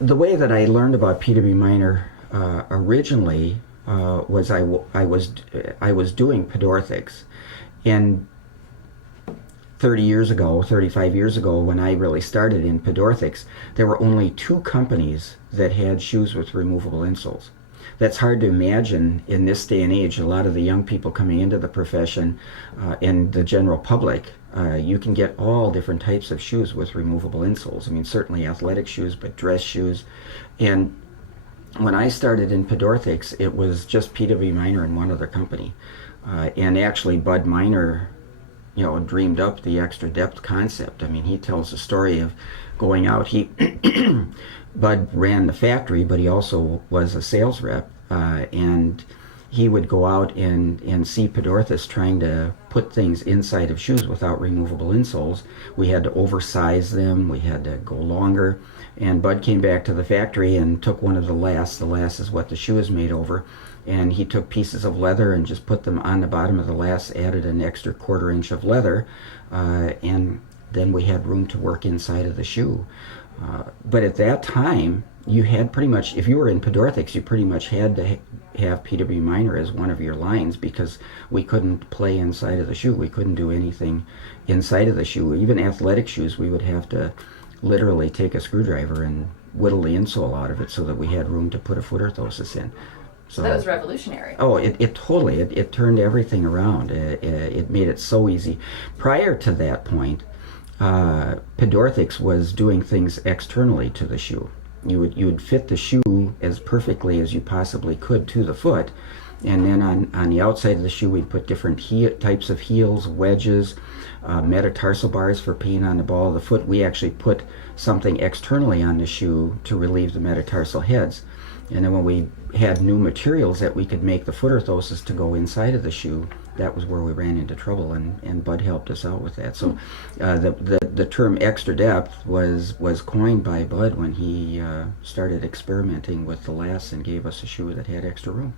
the way that I learned about PW Minor originally was I was doing Podorthics, and 30 years ago, 35 years ago, when I really started in Podorthics, there were only two companies that had shoes with removable insoles. That's hard to imagine in this day and age. A lot of the young people coming into the profession and the general public, you can get all different types of shoes with removable insoles. I mean, certainly athletic shoes, but dress shoes. And when I started in Podorthics, it was just PW Minor and one other company. And actually, Bud Minor, dreamed up the extra depth concept. I mean, he tells the story of going out. Bud ran the factory, but he also was a sales rep, and he would go out and see Podorthis trying to put things inside of shoes without removable insoles. We had to oversize them, we had to go longer, and Bud came back to the factory and took one of the lasts. The last is what the shoe is made over, and he took pieces of leather and just put them on the bottom of the last, added an extra 1/4 inch of leather, and then we had room to work inside of the shoe. But at that time, you had pretty much, if you were in Podorthics, you pretty much had to have PW Minor as one of your lines, because we couldn't play inside of the shoe. We couldn't do anything inside of the shoe. Even athletic shoes, we would have to literally take a screwdriver and whittle the insole out of it so that we had room to put a foot orthosis in. So that was revolutionary. Oh, it totally, it turned everything around. It made it so easy. Prior to that point, Podorthics was doing things externally to the shoe. You would fit the shoe as perfectly as you possibly could to the foot, and then on the outside of the shoe we'd put different types of heels, wedges, metatarsal bars for peeing on the ball of the foot. We actually put something externally on the shoe to relieve the metatarsal heads. And then when we had new materials that we could make the foot orthosis to go inside of the shoe, that was where we ran into trouble, and Bud helped us out with that. So the term extra depth was coined by Bud when he started experimenting with the lasts and gave us a shoe that had extra room.